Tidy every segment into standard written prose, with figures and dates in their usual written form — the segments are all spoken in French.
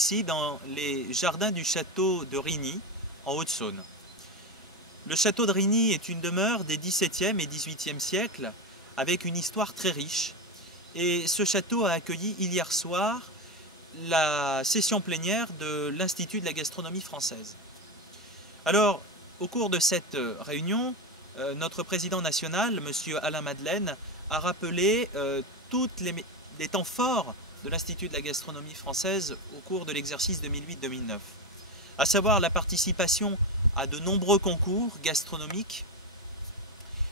ici dans les jardins du château de Rigny, en Haute-Saône. Le château de Rigny est une demeure des XVIIe et XVIIIe siècles, avec une histoire très riche. Et ce château a accueilli hier soir la session plénière de l'Institut de la gastronomie française. Alors, au cours de cette réunion, notre président national, M. Alain Madeleine, a rappelé tous les temps forts de l'Institut de la gastronomie française au cours de l'exercice 2008-2009, à savoir la participation à de nombreux concours gastronomiques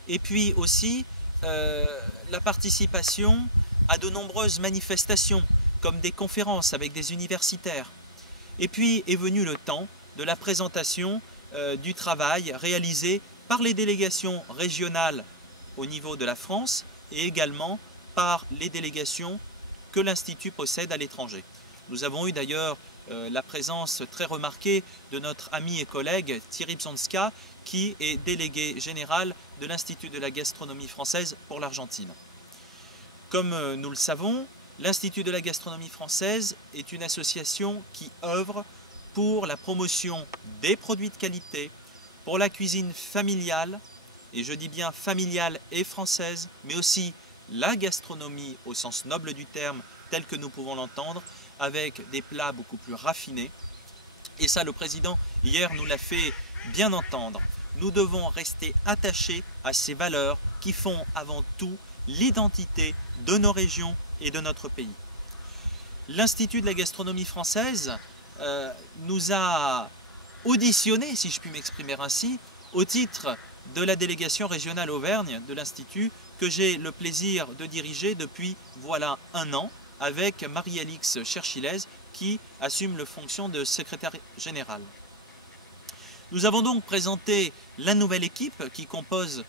et puis aussi la participation à de nombreuses manifestations comme des conférences avec des universitaires. Et puis est venu le temps de la présentation du travail réalisé par les délégations régionales au niveau de la France et également par les délégations que l'Institut possède à l'étranger. Nous avons eu d'ailleurs la présence très remarquée de notre ami et collègue Thierry Bzonska, qui est délégué général de l'Institut de la gastronomie française pour l'Argentine. Comme nous le savons, l'Institut de la gastronomie française est une association qui œuvre pour la promotion des produits de qualité, pour la cuisine familiale, et je dis bien familiale et française, mais aussi la gastronomie au sens noble du terme, tel que nous pouvons l'entendre, avec des plats beaucoup plus raffinés. Et ça, le président, hier, nous l'a fait bien entendre. Nous devons rester attachés à ces valeurs qui font avant tout l'identité de nos régions et de notre pays. L'Institut de la gastronomie française nous a auditionnés, si je puis m'exprimer ainsi, au titre de la délégation régionale Auvergne de l'Institut que j'ai le plaisir de diriger depuis voilà un an avec Marie-Alix Cherchilez qui assume la fonction de secrétaire général. Nous avons donc présenté la nouvelle équipe qui compose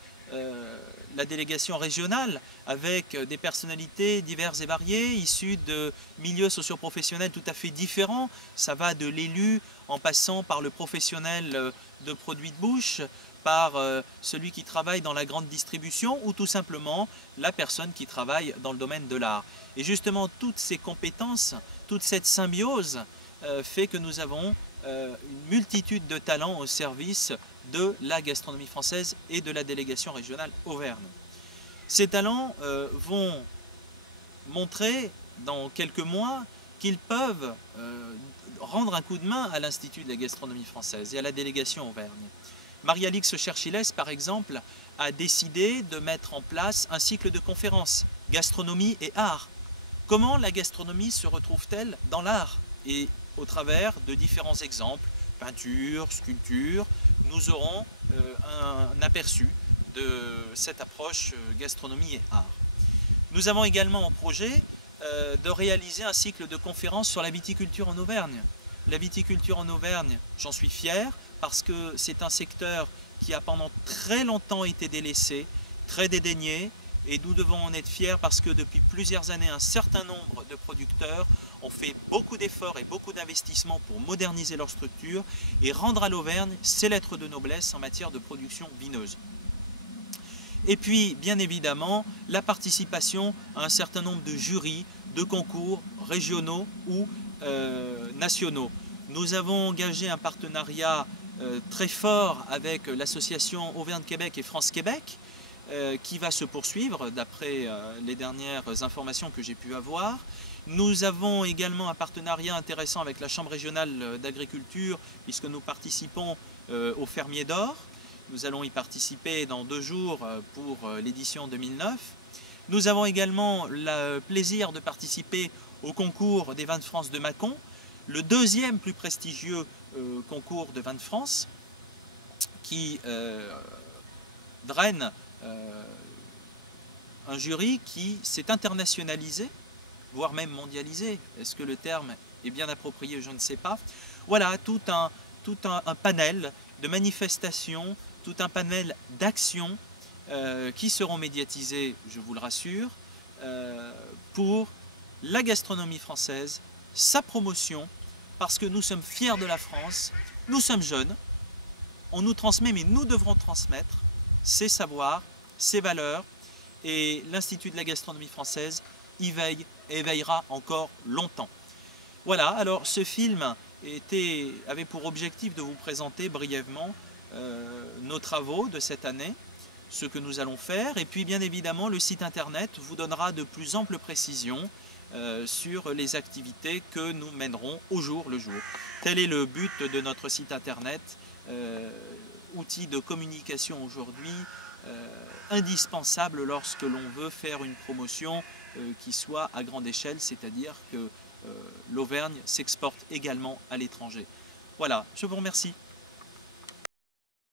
la délégation régionale avec des personnalités diverses et variées, issues de milieux socio-professionnels tout à fait différents. Ça va de l'élu en passant par le professionnel de produits de bouche, par celui qui travaille dans la grande distribution ou tout simplement la personne qui travaille dans le domaine de l'art. Et justement, toutes ces compétences, toute cette symbiose fait que nous avons une multitude de talents au service de la gastronomie française et de la délégation régionale Auvergne. Ces talents vont montrer dans quelques mois qu'ils peuvent rendre un coup de main à l'Institut de la gastronomie française et à la délégation Auvergne. Marie-Alix Cherchilez, par exemple, a décidé de mettre en place un cycle de conférences, gastronomie et art. Comment la gastronomie se retrouve-t-elle dans l'art? Et au travers de différents exemples, peinture, sculpture, nous aurons un aperçu de cette approche gastronomie et art. Nous avons également en projet de réaliser un cycle de conférences sur la viticulture en Auvergne. La viticulture en Auvergne, j'en suis fier, parce que c'est un secteur qui a pendant très longtemps été délaissé, très dédaigné, et nous devons en être fiers parce que depuis plusieurs années, un certain nombre de producteurs ont fait beaucoup d'efforts et beaucoup d'investissements pour moderniser leur structure et rendre à l'Auvergne ses lettres de noblesse en matière de production vineuse. Et puis, bien évidemment, la participation à un certain nombre de jurys, de concours régionaux ou nationaux. Nous avons engagé un partenariat très fort avec l'association Auvergne-Québec et France-Québec qui va se poursuivre d'après les dernières informations que j'ai pu avoir. Nous avons également un partenariat intéressant avec la Chambre régionale d'agriculture puisque nous participons au Fermier d'Or. Nous allons y participer dans 2 jours pour l'édition 2009. Nous avons également le plaisir de participer au concours des vins de France de Mâcon, le 2e plus prestigieux concours de vins de France, qui draine un jury qui s'est internationalisé, voire même mondialisé. Est-ce que le terme est bien approprié? Je ne sais pas. Voilà, tout un panel de manifestations, tout un panel d'actions qui seront médiatisées, je vous le rassure, pour la gastronomie française, sa promotion, parce que nous sommes fiers de la France, nous sommes jeunes, on nous transmet, mais nous devrons transmettre ces savoirs, ces valeurs, et l'Institut de la gastronomie française y veille et veillera encore longtemps. Voilà, alors ce film avait pour objectif de vous présenter brièvement nos travaux de cette année, ce que nous allons faire, et puis bien évidemment le site internet vous donnera de plus amples précisions sur les activités que nous mènerons au jour le jour. Tel est le but de notre site internet, outil de communication aujourd'hui indispensable lorsque l'on veut faire une promotion qui soit à grande échelle, c'est-à-dire que l'Auvergne s'exporte également à l'étranger. Voilà, je vous remercie.